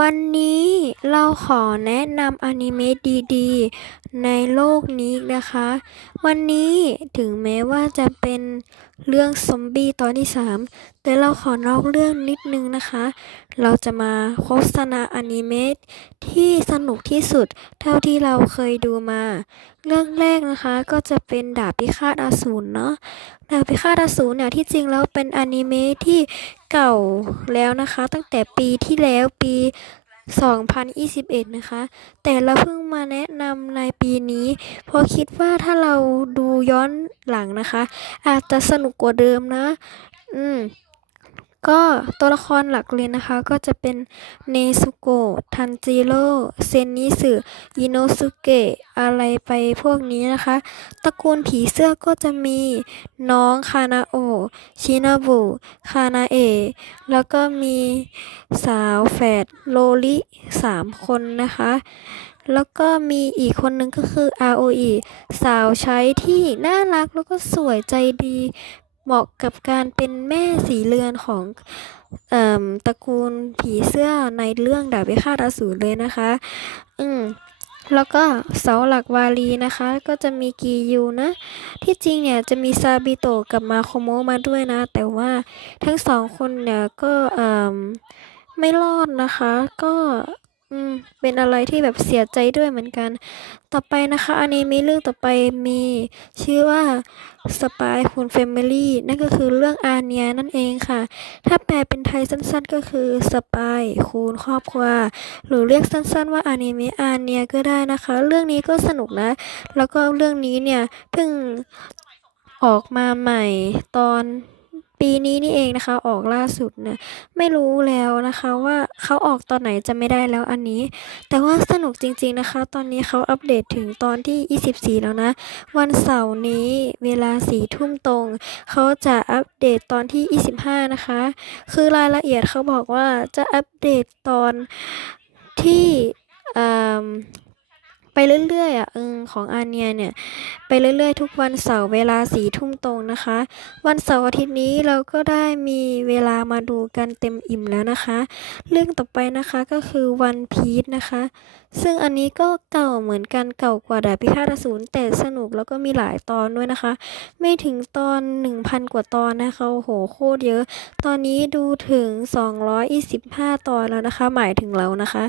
วันนี้เราขอแนะนำอนิเมะดีๆ ในโลกนี้นะคะ วันนี้ถึงแม้ว่าจะเป็นเรื่องซอมบี้ตอนที่ 3 แต่เราขอนอกเรื่องนิดนึงนะคะ เราจะมาโฆษณาอนิเมะที่สนุกที่สุดเท่าที่เราเคยดูมา เรื่องแรกนะคะก็จะเป็นดาบพิฆาตอสูรเนาะดาบพิฆาตอสูรเนี่ยที่จริงแล้วเป็นอนิเมะที่เก่าแล้วนะคะ ตั้งแต่ปีที่แล้วปี2021 นะคะ แต่เราเพิ่งมาแนะนำในปีนี้ เพราะคิดว่าถ้าเราดูย้อนหลังนะคะ อาจจะสนุกกว่าเดิมนะ อืม ก็ตัวละครหลักเลยนะคะ ก็จะเป็นเนซุโกะทันจิโร่เซนนิสึอิโนสุเกะอะไรไปพวกนี้นะคะ ตระกูลผีเสื้อก็จะมีน้องคานาโอชินาบุคานาเอะแล้วก็มีสาวแฝดโลลิสามคนนะคะ แล้วก็มีอีกคนนึงก็คืออาโออิสาวใช้ที่น่ารักแล้วก็สวยใจดี เหมาะกับการเป็นแม่สีเรือนของออตระกูลผีเสื้อในเรื่องดาบพิฆาตอสูรเลยนะคะ อืมแล้วก็เสาหลักวาลีนะคะ ก็จะมีกียูนะ ที่จริงเนี่ยจะมีซาบิโตกับมาโคโมมาด้วยนะ แต่ว่าทั้งสองคนเนี่ยก็ไม่รอดนะคะ ก็ อืม เป็นอะไรที่แบบเสียใจด้วยเหมือนกัน ต่อไปนะคะ อันิเมะเรื่องต่อไปมี ชื่อว่า Spy Full Family นั่นก็คือเรื่องอาเนียนั่นเองค่ะ ถ้าแปลเป็นไทยสั้นๆ ก็คือสปายคูณครอบครัว หรือเรียกสั้น ๆ ว่าอนิเมะอาเนียก็ได้นะคะ เรื่องนี้ก็สนุกนะ แล้วก็เรื่องนี้เนี่ยเพิ่งออกมาใหม่ตอน ปีนี้นี่เองนะคะ ออกล่าสุดเนี่ยไม่รู้แล้วนะคะว่าเขาออกตอนไหนจะไม่ได้แล้วอันนี้ แต่ว่าสนุกจริงๆนะคะ ตอนนี้เขาอัปเดตถึงตอนที่ 24 แล้วนะ วันเสาร์นี้เวลาสี่ทุ่มตรง เขาจะอัปเดตตอนที่ 25 นะคะ คือรายละเอียดเขาบอกว่าจะอัปเดตตอนที่ ไปเรื่อยๆอะเออของอาเนียเนี่ย ไปเรื่อยๆ ทุกวันเสาร์เวลาสี่ทุ่มตรงนะคะ วันเสาร์อาทิตย์นี้เราก็ได้มีเวลามาดูกันเต็มอิ่มแล้วนะคะ เรื่องต่อไปนะคะก็คือวันพีชนะคะ ซึ่งอันนี้ก็เก่าเหมือนกันเก่ากว่าดาบพิฆาตอสูรแต่สนุกแล้วก็มีหลายตอนด้วยนะคะ ไม่ถึงตอน 1,000 กว่าตอนนะคะโหโคตรเยอะ ตอนนี้ดูถึง 225 ตอนแล้วนะคะ หมายถึงเรานะคะ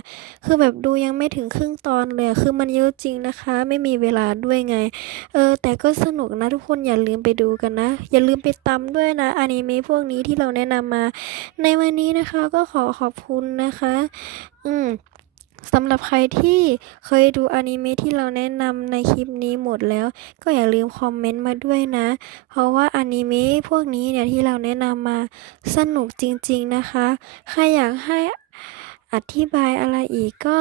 คือแบบดูยังไม่ถึงครึ่งตอนเลยคือมันเยอะจริงนะคะ ไม่มีเวลาด้วยไง เออ แต่ก็สนุกนะทุกคนอย่าลืมไปดูกันนะ อย่าลืมไปตามด้วยนะอนิเมะพวกนี้ที่เราแนะนำมา ในวันนี้นะคะก็ขอขอบคุณนะคะ อืมสำหรับใครที่เคยดูอนิเมะที่เราแนะนำในคลิปนี้หมดแล้ว ก็อย่าลืมคอมเมนต์มาด้วยนะ เพราะว่าอนิเมะพวกนี้เนี่ยที่เราแนะนำมาสนุกจริงๆนะคะ ใครอยากให้ อธิบายอะไรอีกก็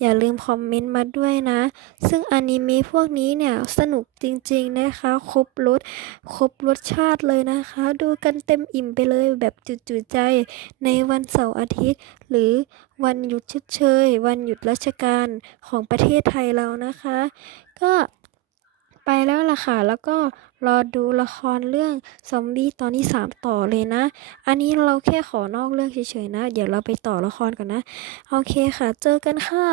อย่าลืมคอมเมนต์มาด้วยนะ ซึ่งอนิเมะพวกนี้เนี่ยสนุกจริงๆนะคะ ครบรสครบรสชาติเลยนะคะ ดูกันเต็มอิ่มไปเลยแบบจุๆใจ ในวันเสาร์อาทิตย์ หรือวันหยุดชดเชย วันหยุดราชการของประเทศไทยเรานะคะ ก็ ไปแล้วล่ะค่ะ แล้วก็รอดูละครเรื่องซอมบี้ตอนที่ 3 ต่อเลยนะ อันนี้เราแค่ขอนอกเรื่องเฉยๆนะ เดี๋ยวเราไปต่อละครกันนะ โอเคค่ะ เจอกันค่ะ